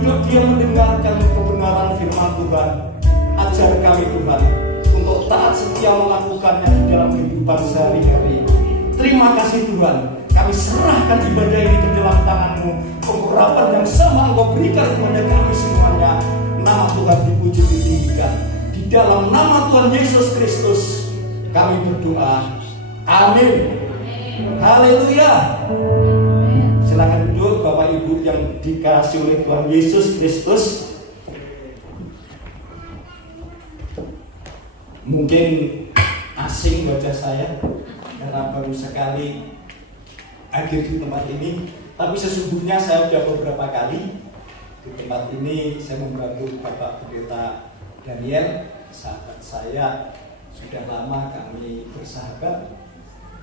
duduk diam mendengarkan kebenaran firman Tuhan. Ajar kami Tuhan untuk taat setia melakukannya di dalam kehidupan sehari-hari. Terima kasih Tuhan, kami serahkan ibadah ini ke dalam tangan-Mu. Pengharapan yang sama Engkau berikan kepada kami semuanya. Nama Tuhan dipuji ditinggikan. Di dalam nama Tuhan Yesus Kristus kami berdoa. Amin. Haleluya. Silakan duduk Bapak Ibu yang dikasihi oleh Tuhan Yesus Kristus. Mungkin asing wajah saya karena baru sekali hadir di tempat ini, tapi sesungguhnya saya sudah beberapa kali di tempat ini. Saya membantu Bapak Pendeta Daniel, sahabat saya, sudah lama kami bersahabat.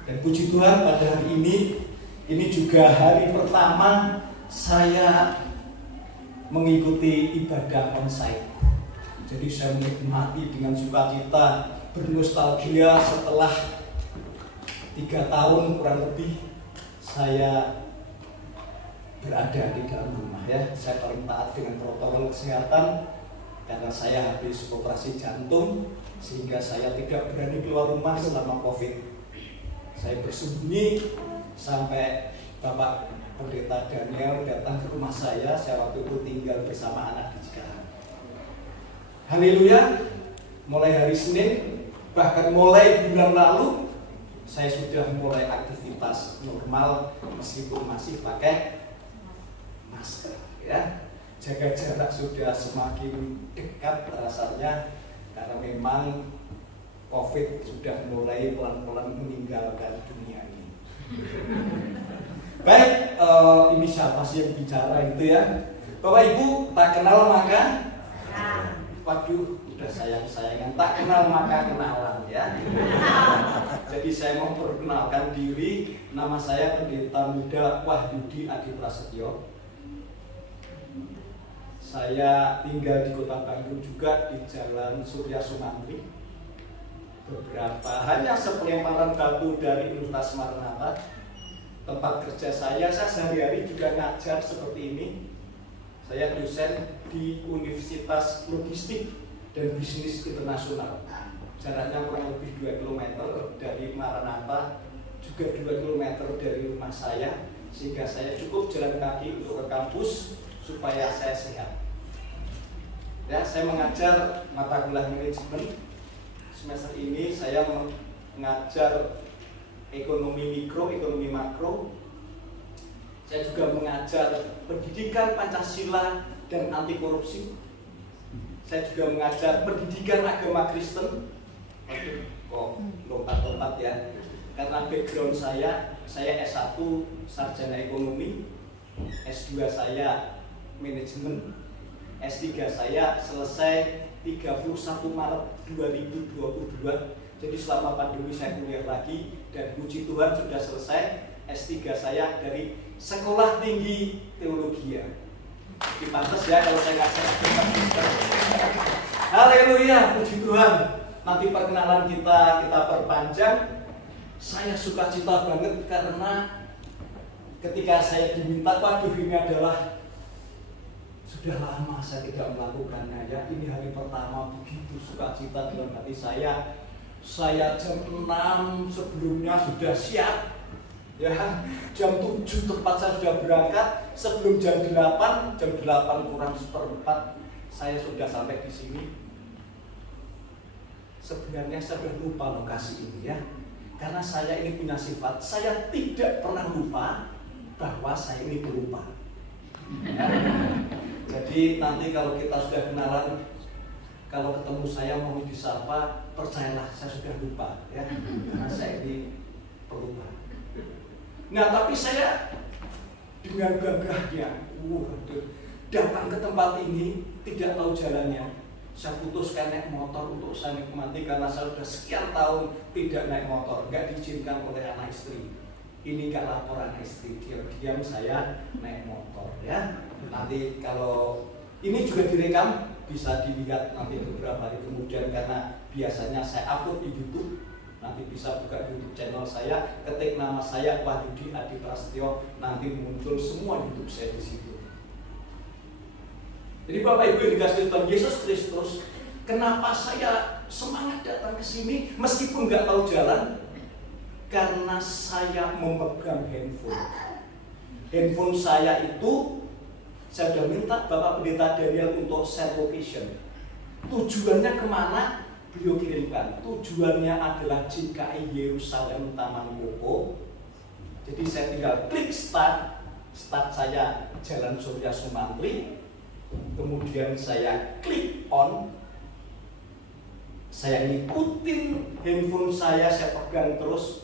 Dan puji Tuhan pada hari ini juga hari pertama saya mengikuti ibadah onsite. Jadi saya menikmati dengan sukacita, bernostalgia setelah 3 tahun kurang lebih saya berada di dalam rumah ya. Saya paling taat dengan protokol kesehatan karena saya habis operasi jantung sehingga saya tidak berani keluar rumah selama COVID. Saya bersembunyi sampai Bapak Pendeta Daniel datang ke rumah saya waktu itu tinggal bersama anak di Cikarang. Haleluya. Mulai hari Senin, bahkan mulai bulan lalu, saya sudah mulai aktivitas normal meskipun masih pakai masker ya. Jaga jarak sudah semakin dekat rasanya karena memang COVID sudah mulai pelan-pelan meninggalkan dunia ini. Baik, ini siapa sih yang bicara itu ya? Bapak Ibu, tak kenal maka waduh, udah sayang-sayangan. Tak kenal maka kenalan ya. Jadi saya mau memperkenalkan diri. Nama saya Pendeta Muda Wahyudi Adi Prasetyo. Saya tinggal di Kota Bandung juga di Jalan Surya Sumantri. Hanya sepelemparan batu dari Universitas Maranatha. Tempat kerja saya sehari-hari juga ngajar seperti ini. Saya dosen di Universitas Logistik dan Bisnis Internasional. Jaraknya kurang lebih 2 km dari Maranatha, juga 2 km dari rumah saya, sehingga saya cukup jalan kaki untuk ke kampus supaya saya sehat. Ya, saya mengajar mata kuliah manajemen. Semester ini saya mengajar ekonomi mikro, ekonomi makro. Saya juga mengajar pendidikan Pancasila dan anti korupsi. Saya juga mengajar pendidikan agama Kristen. Waduh, kok lompat-lompat ya. Karena background saya S1 sarjana ekonomi, S2 saya manajemen, S3 saya selesai 31 Maret 2022. Jadi selama pandemi saya kuliah lagi dan puji Tuhan sudah selesai S3 saya dari Sekolah Tinggi Teologi. Dipantas ya kalau saya ngajar. Haleluya, puji Tuhan. Nanti perkenalan kita perpanjang. Saya sukacita banget karena ketika saya diminta, waduh ini adalah sudah lama saya tidak melakukannya ya. Ini hari pertama, begitu sukacita dalam hati saya. Saya jam 6 sebelumnya sudah siap ya, jam 7 tepat saya sudah berangkat. Sebelum jam 8 kurang seperempat saya sudah sampai di sini. Sebenarnya saya sudah lupa lokasi ini ya, karena saya ini punya sifat, saya tidak pernah lupa bahwa saya ini pelupa ya. Jadi nanti kalau kita sudah kenalan, kalau ketemu saya mau disapa, percayalah saya sudah lupa ya, karena saya ini pelupa. Nah tapi saya dengan gagahnya datang ke tempat ini, tidak tahu jalannya. Saya putuskan naik motor untuk saya nikmati karena saya sudah sekian tahun tidak naik motor, nggak diizinkan oleh anak istri. Ini nggak lapor anak istri, diam-diam saya naik motor ya. Nanti kalau ini juga direkam, bisa dilihat nanti beberapa hari kemudian karena biasanya saya upload di YouTube. Nanti bisa buka YouTube channel saya, ketik nama saya Wahyudi Adi Prasetyo, nanti muncul semua YouTube saya di situ. Jadi Bapak Ibu yang dikasihi Tuhan Yesus Kristus, kenapa saya semangat datang ke sini meskipun nggak tahu jalan? Karena saya memegang handphone. Handphone saya itu, saya sudah minta Bapak Pendeta Daniel untuk share location. Tujuannya kemana? Beliau kirimkan. Tujuannya adalah JKI Yerusalem Taman Koko. Jadi saya tinggal klik start. Start saya Jalan Surya Sumantri. Kemudian saya klik on. Saya ngikutin handphone saya pegang terus.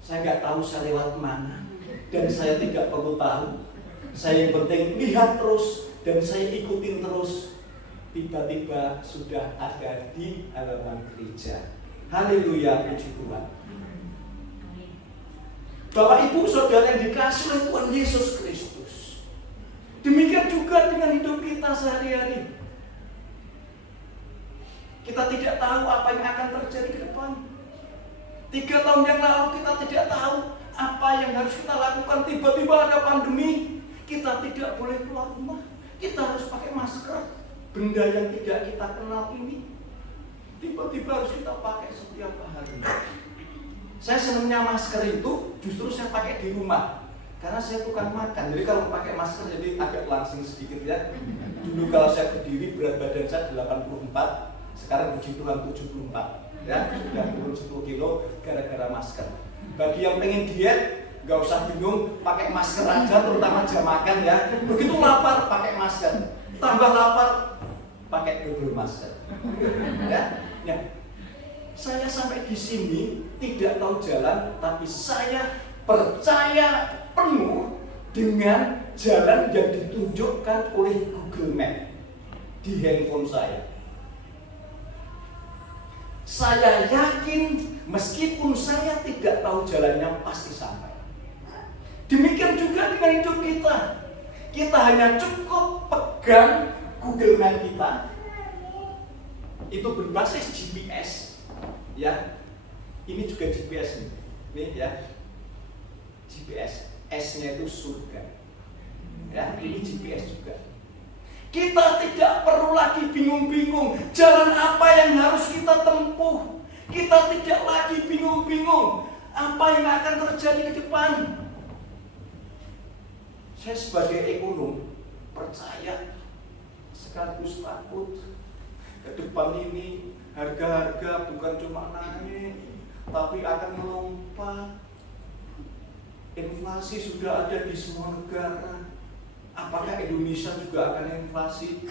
Saya nggak tahu saya lewat mana. Dan saya tidak perlu tahu. Saya yang penting lihat terus. Dan saya ikutin terus. Tiba-tiba sudah ada di halaman gereja. Haleluya, puji Tuhan. Bapak Ibu Saudara yang dikasihi oleh Tuhan Yesus Kristus, demikian juga dengan hidup kita sehari-hari. Kita tidak tahu apa yang akan terjadi ke depan. 3 tahun yang lalu kita tidak tahu apa yang harus kita lakukan. Tiba-tiba ada pandemi, kita tidak boleh keluar rumah. Kita harus pakai masker. Benda yang tidak kita kenal ini tiba-tiba harus kita pakai setiap hari. Saya senangnya masker itu justru saya pakai di rumah karena saya tukang makan. Jadi kalau pakai masker jadi agak langsing sedikit ya. Dulu kalau saya berdiri berat badan saya 84, sekarang puji Tuhan 74 ya, sudah turun 10 kilo gara-gara masker. Bagi yang pengen diet nggak usah bingung, pakai masker aja terutama jam makan ya. Begitu lapar pakai masker, tambah lapar pakai double masker. Ya, ya. Saya sampai di sini tidak tahu jalan, tapi saya percaya penuh dengan jalan yang ditunjukkan oleh Google Map di handphone saya. Saya yakin meskipun saya tidak tahu jalannya pasti sampai. Demikian juga dengan hidup kita. Kita hanya cukup pegang Google Map kita, itu berbasis GPS, ya. Ini juga GPS nih, ya. GPS, S-nya itu surga, ya. Ini GPS juga. Kita tidak perlu lagi bingung-bingung jalan apa yang harus kita tempuh. Kita tidak lagi bingung-bingung apa yang akan terjadi ke depan. Saya sebagai ekonom percaya sekaligus takut ke depan ini harga-harga bukan cuma naik tapi akan melompat. Inflasi sudah ada di semua negara. Apakah Indonesia juga akan inflasi?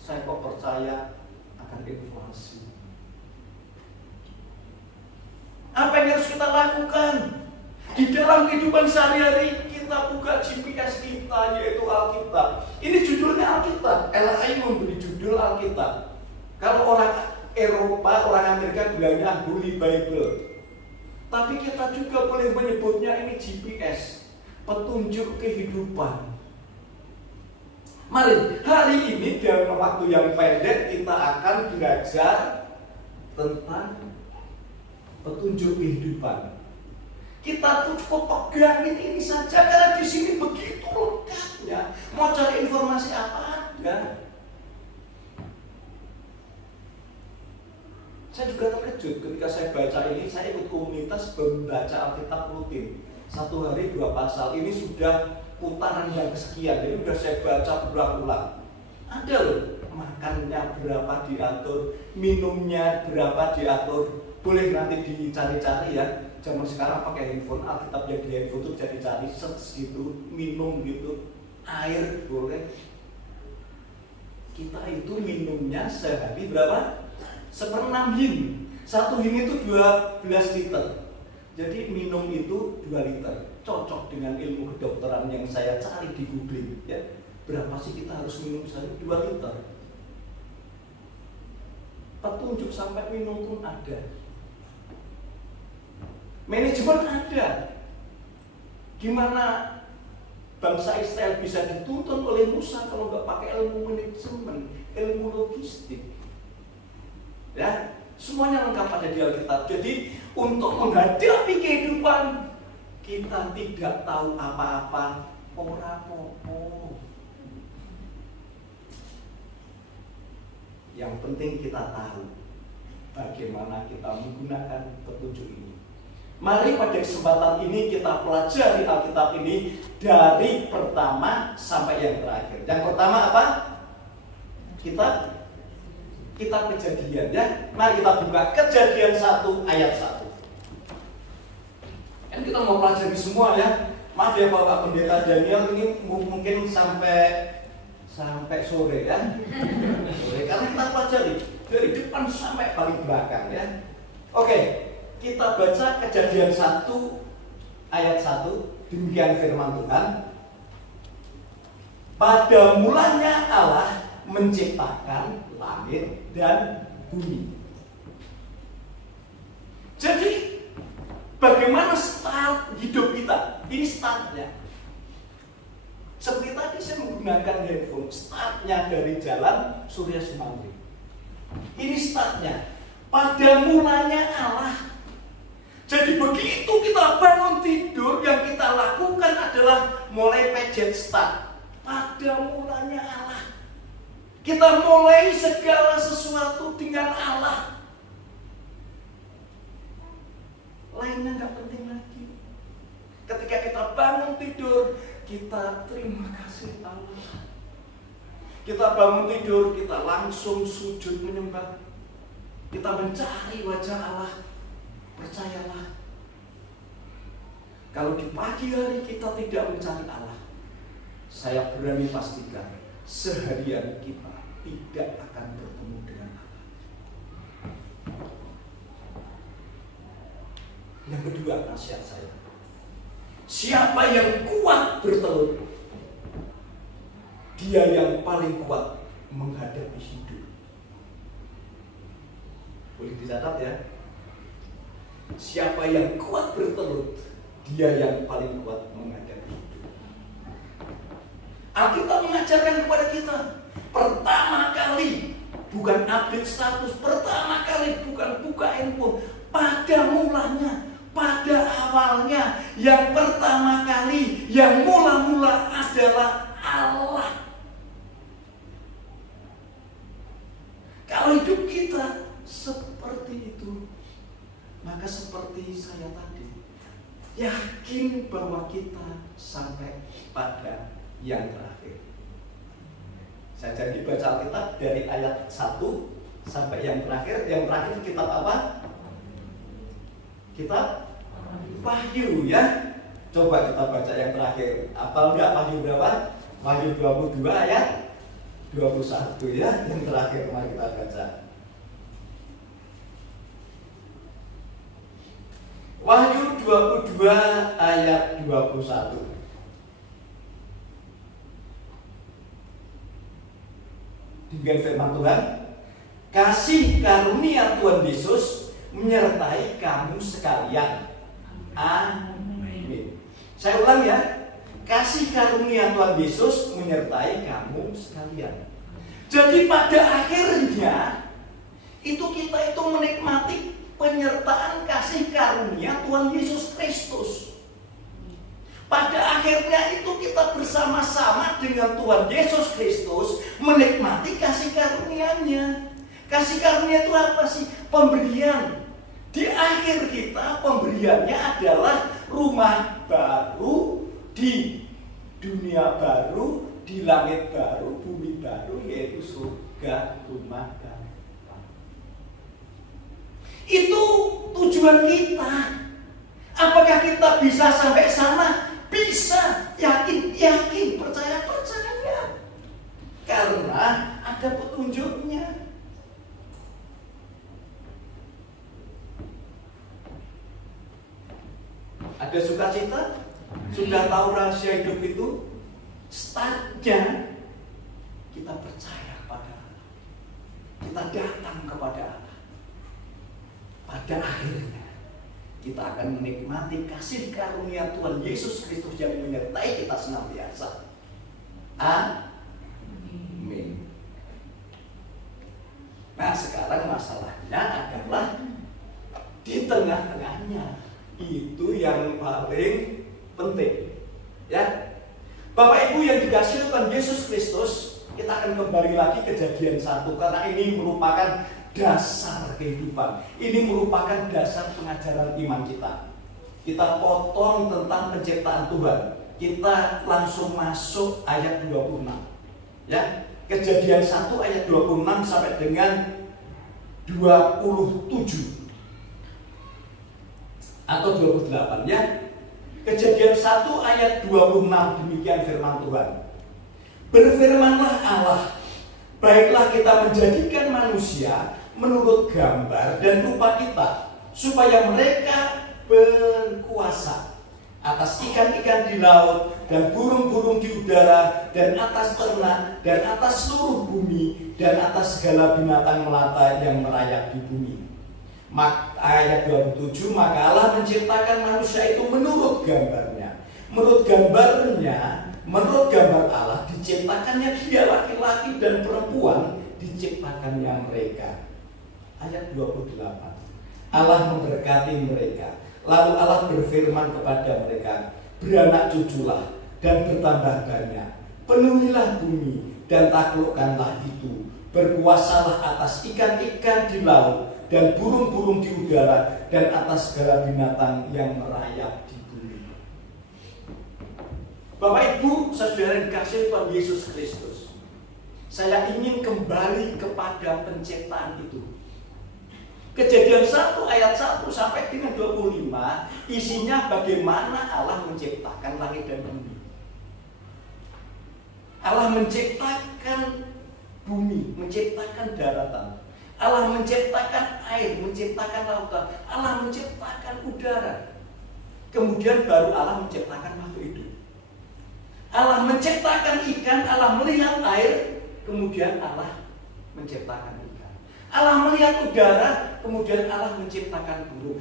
Saya kok percaya akan inflasi. Apa yang harus kita lakukan? Di dalam kehidupan sehari-hari kita buka GPS kita, yaitu Alkitab. Ini judulnya Alkitab. LAI memberi judul Alkitab. Kalau orang Eropa, orang Amerika bilangnya Holy Bible. Tapi kita juga boleh menyebutnya ini GPS, petunjuk kehidupan. Mari, hari ini dalam waktu yang pendek kita akan belajar tentang petunjuk kehidupan. Kita tuh cukup pegangin ini saja karena di sini begitu lengkapnya. Mau cari informasi apa ada. Saya juga terkejut ketika saya baca ini. Saya ikut komunitas membaca Alkitab rutin. 1 hari 2 pasal. Ini sudah putaran yang kesekian. Jadi sudah saya baca berulang-ulang. Ada loh, makannya berapa diatur, minumnya berapa diatur. Boleh nanti dicari-cari ya. Zaman sekarang pakai handphone, Alkitab yang di handphone itu bisa dicari, search gitu, minum gitu, air boleh. Kita itu minumnya sehari berapa? 1/6 hin. 1 hin itu 12 liter. Jadi minum itu 2 liter. Cocok dengan ilmu kedokteran yang saya cari di Google. Ya, berapa sih kita harus minum sehari? 2 liter. Petunjuk sampai minum pun ada. Manajemen ada. Gimana bangsa Israel bisa dituntun oleh Musa kalau nggak pakai ilmu manajemen, ilmu logistik? Ya, semuanya lengkap ada di Alkitab. Jadi untuk menghadapi kehidupan kita tidak tahu apa-apa, ora apa-apa. Yang penting kita tahu bagaimana kita menggunakan petunjuk ini. Mari pada kesempatan ini kita pelajari Alkitab ini dari pertama sampai yang terakhir. Yang pertama apa? Kita Kejadian ya. Mari kita buka Kejadian 1 ayat 1. Kan kita mau pelajari semua ya. Maaf ya Bapak Pendeta Daniel, ini mungkin sampai sore ya. Sore, karena kita pelajari dari depan sampai paling belakang ya. Oke, kita baca Kejadian 1 ayat 1. Demikian firman Tuhan. Pada mulanya Allah menciptakan langit dan bumi. Jadi bagaimana start hidup kita? Ini startnya. Seperti tadi saya menggunakan handphone, startnya dari jalan Surya Sumantri. Ini startnya. Pada mulanya Allah. Jadi begitu kita bangun tidur, yang kita lakukan adalah mulai pencet start. Pada mulanya Allah. Kita mulai segala sesuatu dengan Allah. Lainnya nggak penting lagi. Ketika kita bangun tidur, kita terima kasih Allah. Kita bangun tidur, kita langsung sujud menyembah. Kita mencari wajah Allah. Percayalah, kalau di pagi hari kita tidak mencari Allah, saya berani pastikan seharian kita tidak akan bertemu dengan Allah. Yang kedua, nasihat saya, siapa yang kuat bertelur, dia yang paling kuat menghadapi hidup. Boleh dicatat ya. Siapa yang kuat bertelur, dia yang paling kuat menghadapi hidup. Alkitab mengajarkan kepada kita, pertama kali bukan update status, pertama kali bukan buka handphone, pada mulanya, pada awalnya, yang pertama kali, yang mula-mula adalah Allah. Kalau hidup kita seperti itu, maka seperti saya tadi, yakin bahwa kita sampai pada yang terakhir. Saya jadi baca Alkitab dari ayat 1 sampai yang terakhir. Yang terakhir kitab apa? Kitab Wahyu ya. Coba kita baca yang terakhir. Apal enggak Wahyu berapa? Wahyu 22 ayat 21 ya. Yang terakhir mari kita baca. Wahyu 22 ayat 21. Demikian firman Tuhan, kasih karunia Tuhan Yesus menyertai kamu sekalian. Amin. Saya ulang ya, kasih karunia Tuhan Yesus menyertai kamu sekalian. Jadi pada akhirnya itu kita itu menikmati penyertaan kasih karunia Tuhan Yesus Kristus. Pada akhirnya itu kita bersama-sama dengan Tuhan Yesus Kristus menikmati kasih karunia-Nya. Kasih karunia itu apa sih? Pemberian. Di akhir kita pemberiannya adalah rumah baru, di dunia baru, di langit baru, bumi baru, yaitu surga rumah kami. Itu tujuan kita. Apakah kita bisa sampai sana? Bisa. Yakin, percaya. Karena ada petunjuknya. Ada sukacita? Sudah tahu rahasia hidup itu? Startnya kita percaya kepada Allah. Kita datang kepada Allah. Pada akhirnya kita akan menikmati kasih karunia Tuhan Yesus Kristus yang menyertai kita senantiasa. Amin. Nah sekarang masalahnya adalah di tengah-tengahnya. Itu yang paling penting. Ya, Bapak Ibu yang dikasihi Tuhan Yesus Kristus, Kita akan kembali lagi Kejadian 1 karena ini merupakan dasar kehidupan. Ini merupakan dasar pengajaran iman kita. Kita potong tentang penciptaan Tuhan. Kita langsung masuk ayat 26. Ya, Kejadian 1 ayat 26 sampai dengan 27 atau 28 ya. Kejadian 1 ayat 26 demikian firman Tuhan. Berfirmanlah Allah, baiklah kita menjadikan manusia menurut gambar dan rupa kita, supaya mereka berkuasa atas ikan-ikan di laut dan burung-burung di udara dan atas ternak dan atas seluruh bumi dan atas segala binatang melata yang merayap di bumi. Ayat 27, maka Allah menciptakan manusia itu menurut gambarnya. Menurut gambar Allah diciptakannya dia laki-laki dan perempuan diciptakannya mereka. Ayat 28, Allah memberkati mereka. Lalu Allah berfirman kepada mereka, beranak cuculah dan bertambah banyak, penuhilah bumi dan taklukkanlah itu, berkuasalah atas ikan-ikan di laut dan burung-burung di udara dan atas segala binatang yang merayap di bumi. Bapak Ibu, saudara yang dikasihi Tuhan Yesus Kristus, saya ingin kembali kepada penciptaan itu. Kejadian 1 ayat 1 sampai dengan 25 isinya bagaimana Allah menciptakan langit dan bumi. Allah menciptakan bumi, menciptakan daratan. Allah menciptakan air, menciptakan lautan. Allah menciptakan udara. Kemudian baru Allah menciptakan makhluk hidup. Allah menciptakan ikan, Allah melihat air, kemudian Allah menciptakan ikan. Allah melihat udara, kemudian Allah menciptakan burung.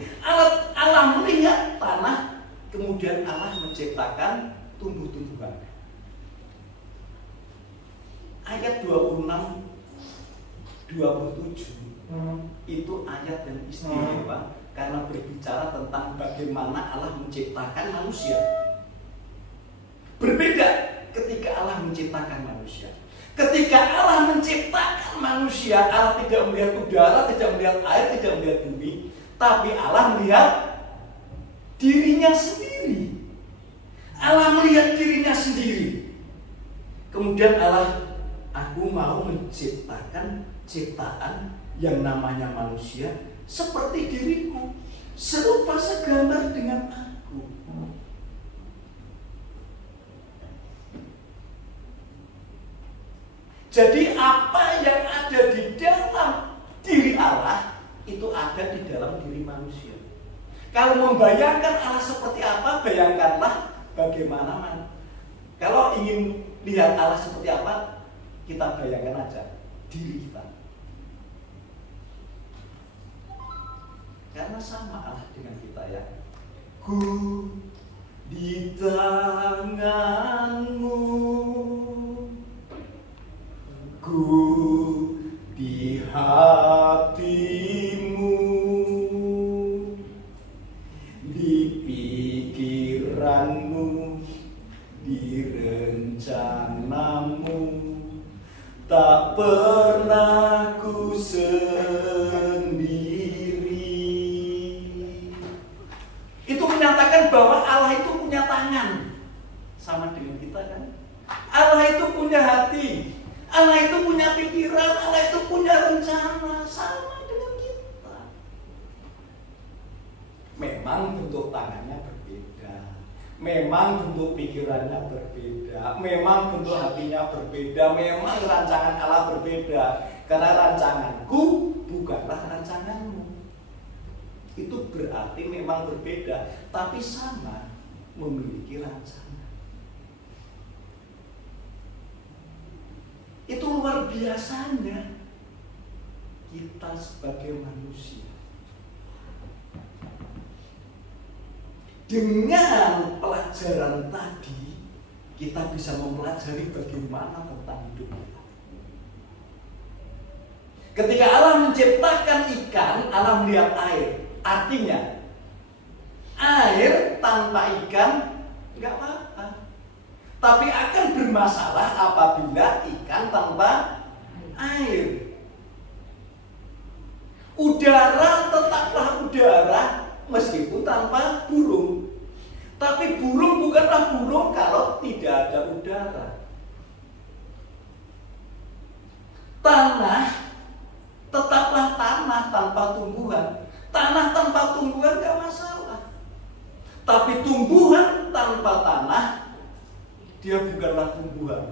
Allah melihat tanah, kemudian Allah menciptakan tumbuh-tumbuhan. Ayat 26 27 itu ayat yang istimewa karena berbicara tentang bagaimana Allah menciptakan manusia. Berbeda ketika Allah menciptakan manusia. Ketika Allah menciptakan manusia, Allah tidak melihat udara, tidak melihat air, tidak melihat bumi, tapi Allah melihat dirinya sendiri. Allah melihat dirinya sendiri. Kemudian Allah, aku mau menciptakan ciptaan yang namanya manusia seperti diriku, serupa segambar dengan aku. Jadi apa yang ada di dalam diri Allah itu ada di dalam diri manusia. Kalau membayangkan Allah seperti apa, bayangkanlah bagaimana. Kalau ingin lihat Allah seperti apa, kita bayangkan aja diri kita. Karena sama Allah dengan kita ya. Ku di tanganmu, ku di hatimu, di pikiranmu, di rencanamu, tak pernah ku sendiri. Itu menyatakan bahwa Allah itu punya tangan, sama dengan kita kan. Allah itu punya hati, Allah itu punya pikiran, Allah itu punya rencana, sama dengan kita. Memang bentuk tangannya berbeda, memang bentuk pikirannya berbeda, memang bentuk hatinya berbeda, memang rancangan Allah berbeda. Karena rancanganku bukanlah rancanganmu. Itu berarti memang berbeda, tapi sama memiliki rancangan. Itu luar biasanya kita sebagai manusia. Dengan pelajaran tadi, kita bisa mempelajari bagaimana tentang hidup kita. Ketika Allah menciptakan ikan, Allah melihat air. Artinya, air tanpa ikan nggak apa-apa. tapi akan bermasalah apabila ikan tanpa air. Udara tetaplah udara meskipun tanpa burung. Tapi burung bukanlah burung kalau tidak ada udara. Tanah tetaplah tanah tanpa tumbuhan. Tanah tanpa tumbuhan gak masalah. Tapi tumbuhan tanpa tanah, dia bukanlah tumbuhan.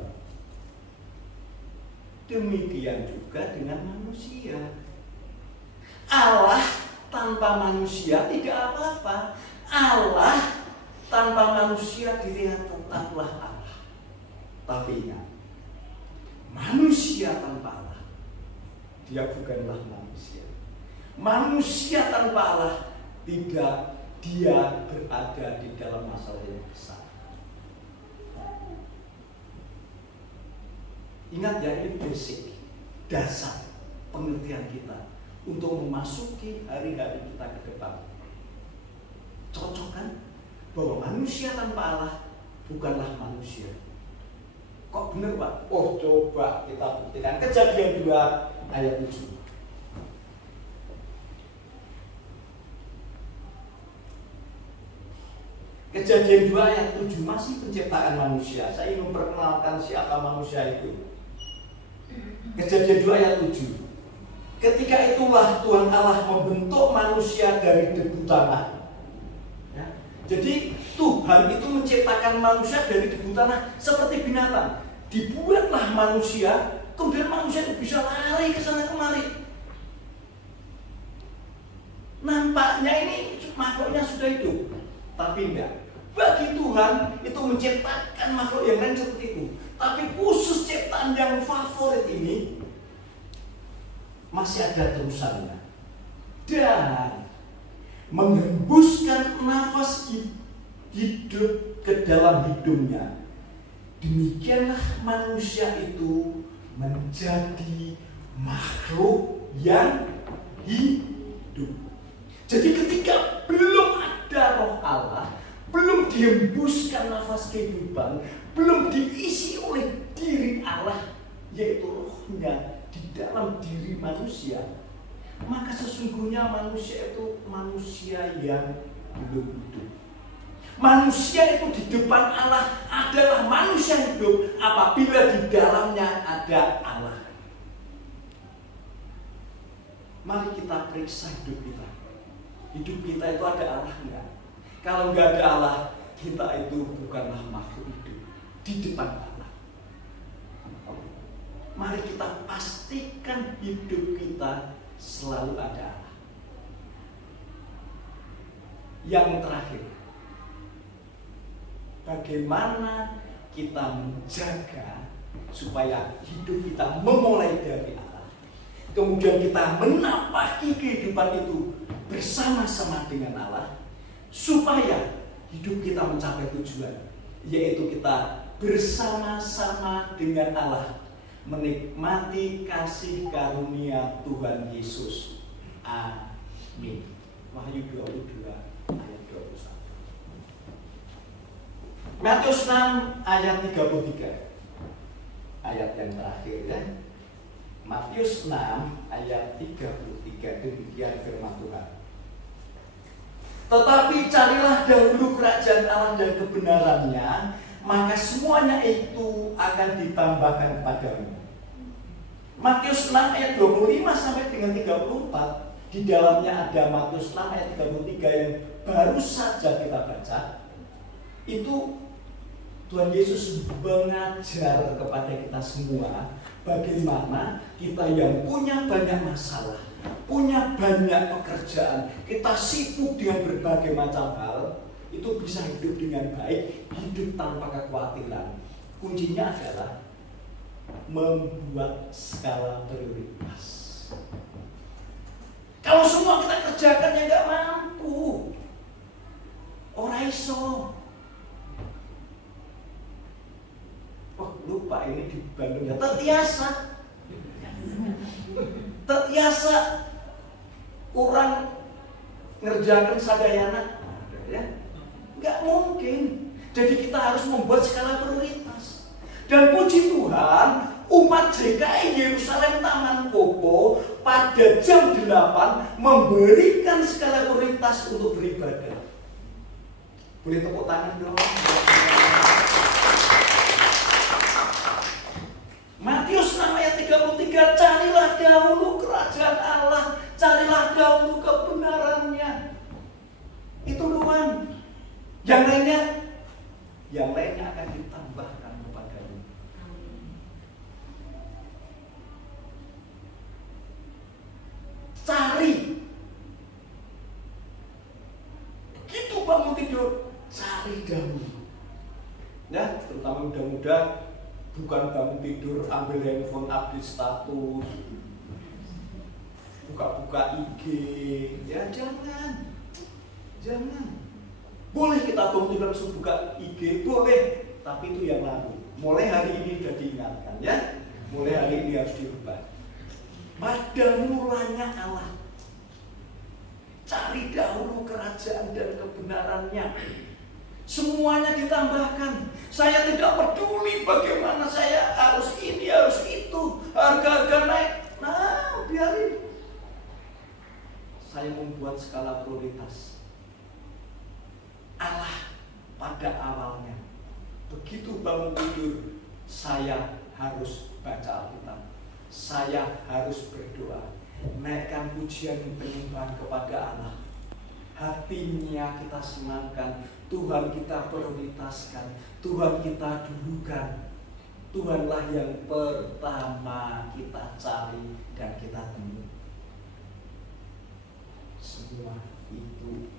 Demikian juga dengan manusia. Allah tanpa manusia tidak apa-apa. Allah tanpa manusia dilihat tetaplah Allah. Tapi ingat, manusia tanpa Allah, dia bukanlah manusia. Manusia tanpa Allah, tidak, dia berada di dalam masalah yang besar. Ingat ya, ini basic, dasar pengertian kita untuk memasuki hari-hari kita ke depan. Cocok kan? Bahwa manusia tanpa Allah bukanlah manusia. Kok benar Pak? Oh coba kita buktikan. Kejadian 2 ayat 7. Kejadian 2 ayat 7 masih penciptaan manusia. Saya ingin memperkenalkan siapa manusia itu. Kejadian 2 ayat 7. Ketika itulah Tuhan Allah membentuk manusia dari debu tanah. Ya. Jadi Tuhan itu menciptakan manusia dari debu tanah seperti binatang. Dibuatlah manusia, kemudian manusia itu bisa lari ke sana kemari. Nampaknya ini makhluknya sudah hidup, tapi enggak. Bagi Tuhan itu menciptakan makhluk yang lain seperti itu. Tapi khusus ciptaan yang favorit ini masih ada terusannya. Dan menghembuskan nafas hidup ke dalam hidungnya. Demikianlah manusia itu menjadi makhluk yang hidup. Jadi ketika belum ada roh Allah, belum dihembuskan nafas kehidupan, belum diisi oleh diri Allah, yaitu rohnya di dalam diri manusia, maka sesungguhnya manusia itu manusia yang belum hidup. Manusia itu di depan Allah adalah manusia hidup apabila di dalamnya ada Allah. Mari kita periksa hidup kita. Hidup kita itu ada Allah enggak? Kalau enggak ada Allah, kita itu bukanlah makhluk hidup di depan Allah. Mari kita pastikan hidup kita selalu ada Allah. Yang terakhir, bagaimana kita menjaga supaya hidup kita memulai dari Allah, kemudian kita menapaki kehidupan itu bersama-sama dengan Allah, supaya hidup kita mencapai tujuan, yaitu kita bersama-sama dengan Allah menikmati kasih karunia Tuhan Yesus. Amin. Wahyu 22 ayat 21. Matius 6 ayat 33. Ayat yang terakhir ya. Matius 6 ayat 33, demikian firman Tuhan. Tetapi carilah dahulu kerajaan Allah dan kebenarannya, maka semuanya itu akan ditambahkan kepadamu. Matius 6 ayat 25 sampai dengan 34. Di dalamnya ada Matius 6 ayat 33 yang baru saja kita baca. Itu Tuhan Yesus mengajar kepada kita semua bagaimana kita yang punya banyak masalah, punya banyak pekerjaan, kita sibuk dengan berbagai macam hal, itu bisa hidup dengan baik, hidup tanpa kekhawatiran. Kuncinya adalah membuat skala prioritas. Kalau semua kita kerjakan ya nggak mampu, ora iso. Oh lupa ini di Bandung ya, terbiasa orang ngerjakan sadayana, ya nggak mungkin. Jadi kita harus membuat skala prioritas. Dan puji Tuhan, umat JKI Yerusalem Taman Koko pada jam 8 memberikan skala prioritas untuk beribadah. Boleh tepuk tangan dong. Matius 6 ayat 33, carilah dahulu kerajaan Allah, carilah dahulu kebenarannya. Itu doang. Yang lainnya akan ditambahkan kepadamu. Cari. Begitu bangun tidur, cari dahulu. Ya, terutama muda-muda, bukan bangun tidur ambil handphone update status, buka-buka IG. Ya jangan. Boleh kita bangun tidur langsung buka IG, boleh. Tapi itu yang lalu. Mulai hari ini sudah diingatkan ya. Mulai hari ini harus dirubah. Pada mulanya Allah. Cari dahulu kerajaan dan kebenarannya. Semuanya ditambahkan. Saya tidak peduli bagaimana saya harus ini, harus itu. Harga-harga naik. Nah, biarin. Saya membuat skala prioritas. Allah pada awalnya. Begitu bangun tidur, saya harus baca Alkitab. Saya harus berdoa. Naikkan pujian penyembahan kepada Allah. Hatinya kita senangkan. Tuhan kita prioritaskan, Tuhan kita dulukan. Tuhanlah yang pertama kita cari dan kita temui. Semua itu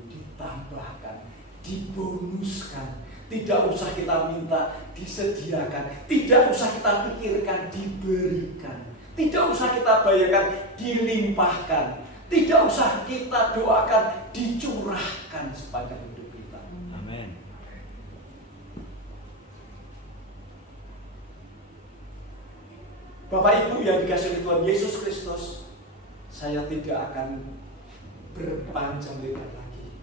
ditambahkan, dibonuskan. Tidak usah kita minta, disediakan. Tidak usah kita pikirkan, diberikan. Tidak usah kita bayarkan, dilimpahkan. Tidak usah kita doakan, dicurahkan sepanjang hidup kita. Amin. Bapak Ibu yang dikasihi Tuhan Yesus Kristus, saya tidak akan berpanjang lebar lagi.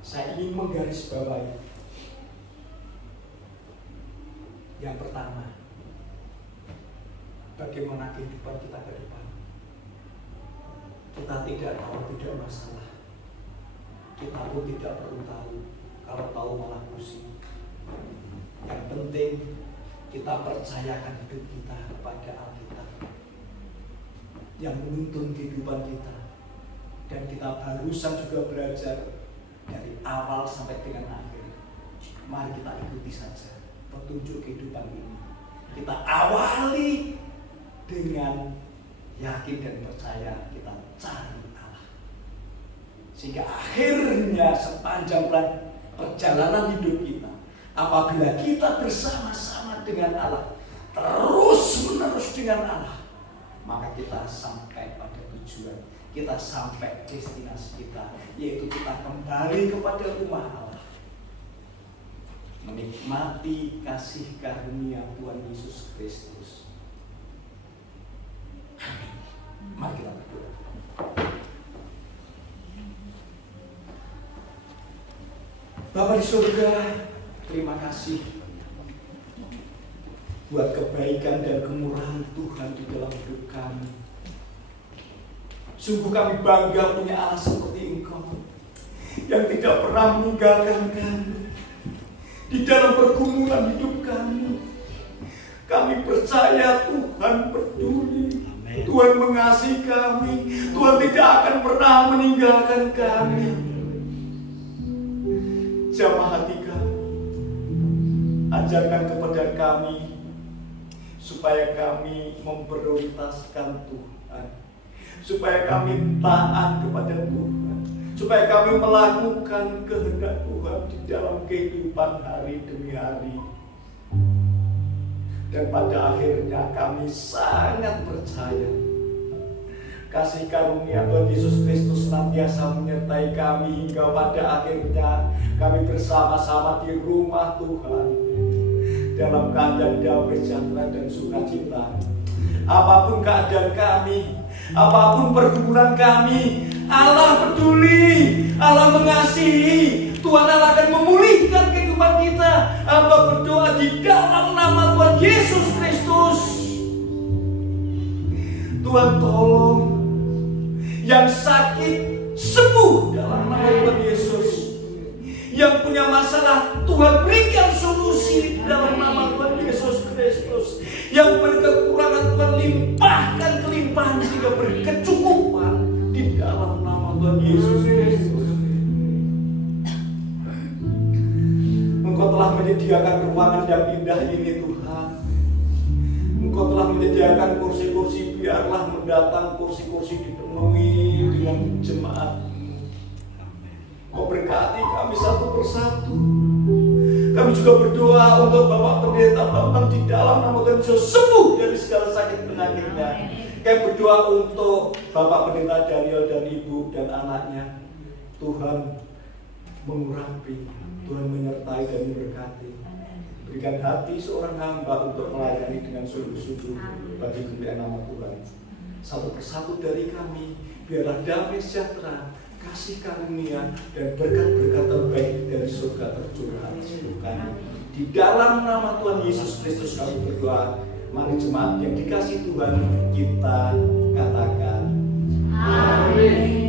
Saya ingin menggarisbawahi. Yang pertama, bagaimana kehidupan kita ke depan. Kita tidak tahu, tidak masalah. Kita pun tidak perlu tahu. Kalau tahu malah pusing. Yang penting kita percayakan hidup kita kepada Alkitab yang menuntun kehidupan kita. Dan kita barusan juga belajar dari awal sampai dengan akhir. Mari kita ikuti saja petunjuk kehidupan ini. Kita awali dengan yakin dan percaya, kita cari Allah. Sehingga akhirnya sepanjang perjalanan hidup kita, apabila kita bersama-sama dengan Allah, terus-menerus dengan Allah, maka kita sampai pada tujuan, kita sampai destinasi kita, yaitu kita kembali kepada rumah Allah, menikmati kasih karunia Tuhan Yesus Kristus. Mari kita berdoa. Bapa di surga, terima kasih buat kebaikan dan kemurahan Tuhan di dalam hidup kami. Sungguh kami bangga punya Allah seperti Engkau yang tidak pernah meninggalkan kami di dalam pergumulan hidup kami. Kami percaya Tuhan peduli. Tuhan mengasihi kami. Tuhan tidak akan pernah meninggalkan kami. Jamah hati kami, ajarkan kepada kami supaya kami memprioritaskan Tuhan, supaya kami taat kepada Tuhan, supaya kami melakukan kehendak Tuhan di dalam kehidupan hari demi hari. Dan pada akhirnya kami sangat percaya kasih karunia Tuhan Yesus Kristus senantiasa menyertai kami hingga pada akhirnya kami bersama-sama di rumah Tuhan dalam keadaan damai sejahtera dan sukacita. Apapun keadaan kami, apapun pergumulan kami, Allah peduli, Allah mengasihi, Tuhan Allah akan memulihkan kehidupan kita. Hamba berdoa di dalam nama Tuhan Yesus Kristus. Tuhan tolong yang sakit sembuh dalam nama Tuhan Yesus. Yang punya masalah, Tuhan berikan solusi dalam nama Tuhan Yesus Kristus. Yang berkekurangan, Tuhan limpahkan kelimpahan sehingga berkecukupan di dalam nama Tuhan Yesus Kristus. Engkau telah menyediakan ruangan yang indah ini, Tuhan. Engkau telah menyediakan kursi-kursi, biarlah mendatang kursi-kursi dipenuhi dengan jemaat. Kau berkati kami satu persatu. Kami juga berdoa untuk Bapak Pendeta Bambang di dalam nama Tuhan Yesus sembuh dari segala sakit penyakitnya. Kami berdoa untuk Bapak Pendeta Daniel dan Ibu dan anaknya. Tuhan mengurapi, Tuhan menyertai dan memberkati. Berikan hati seorang hamba untuk melayani dengan sungguh-sungguh bagi kemuliaan nama Tuhan. Satu persatu dari kami, biarlah damai sejahtera, kasih karunia dan berkat-berkat terbaik dari surga tercurah atas hidup kami. Di dalam nama Tuhan Yesus Kristus kami berdoa. Mari jemaat yang dikasih Tuhan kita katakan amin.